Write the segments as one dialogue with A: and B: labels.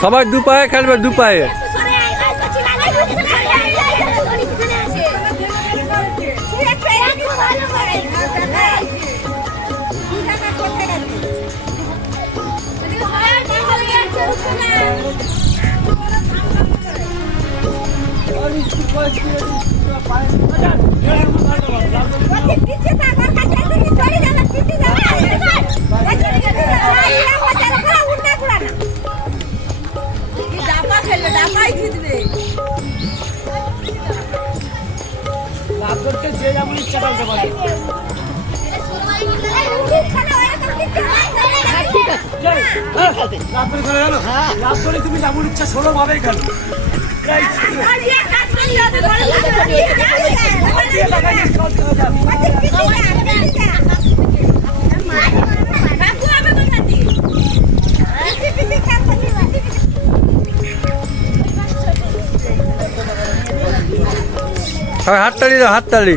A: সবাই দু পায়ে খেলবে দু পায়ে।
B: ডাবা
C: খেলে তুমি যেমন ইচ্ছা ষোলো ভাবেই খেলো
A: সবাই হাততালি দাও হাততালি।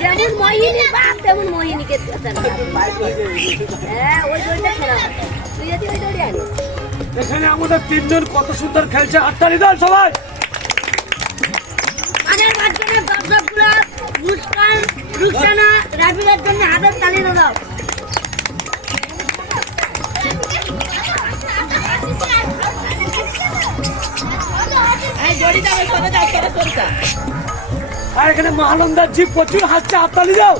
D: যেমন মোহিনী বাপ তেমন মোহিনীকে হ্যাঁ ওই দড়িটা খেলা তুই যদি ওই দড়ি আনিস।
C: এখানে আমাদের তিনজন কত সুন্দর খেলছে। হাততালি দাও সবাই।
D: মাঠের মাঝখানে দর্শকগুলো মুস্কান রুকসানা রাবিলের জন্য হাতের তালি দাও।
C: আর এখানে মালন্দার জি প্রচুর হাসছে হাততালি দাও।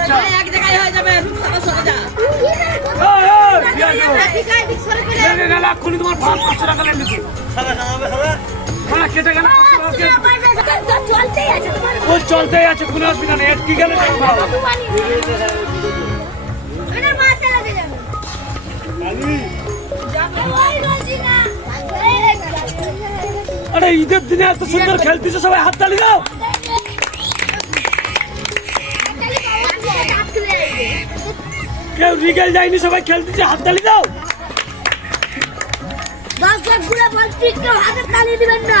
C: চা
B: এক জায়গায় হয়ে যাবে
C: তোমার পাঁচ পাঁচশো টাকা কেটে গেলে ও চলতেই আছে কোনো অসুবিধা নেই। একটি গেলে আরে ঈদের দিনে এত সুন্দর খেলতেছে সবাই হাত তালি দাও। কেউ রিগেল যায়নি সবাই খেলতেছে হাততালি দাও।
D: দর্শকগুলো বলছি কেউ হাতে তালি দিবেন না।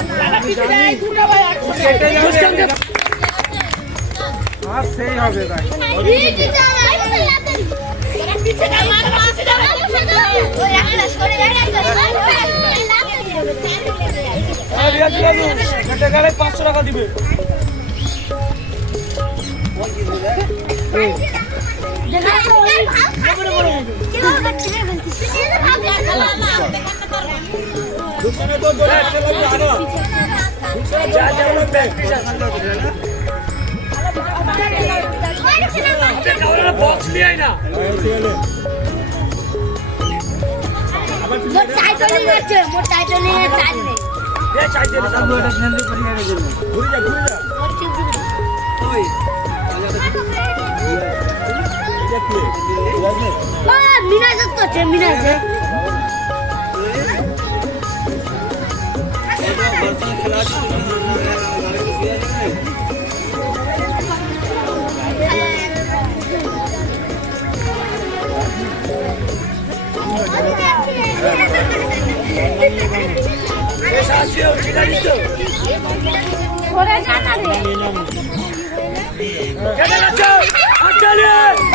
A: সেই হবে তাই
C: পাঁচশো টাকা দিবে
E: দোকানে তো
C: প্র্যাকটিস বক্স নিয়ে আয় না
D: মোট টাইটলিং আছে মোট টাইটলিং এর চাল নেই
C: এ চাইতে না
E: ঘুরে যা ঘুরে যা
D: চিমটি
E: এটা কি রিয়াজ নেই?
D: মিনাজ তো আছে মিনাজ
C: বেশ
D: Hold on,
C: hold on.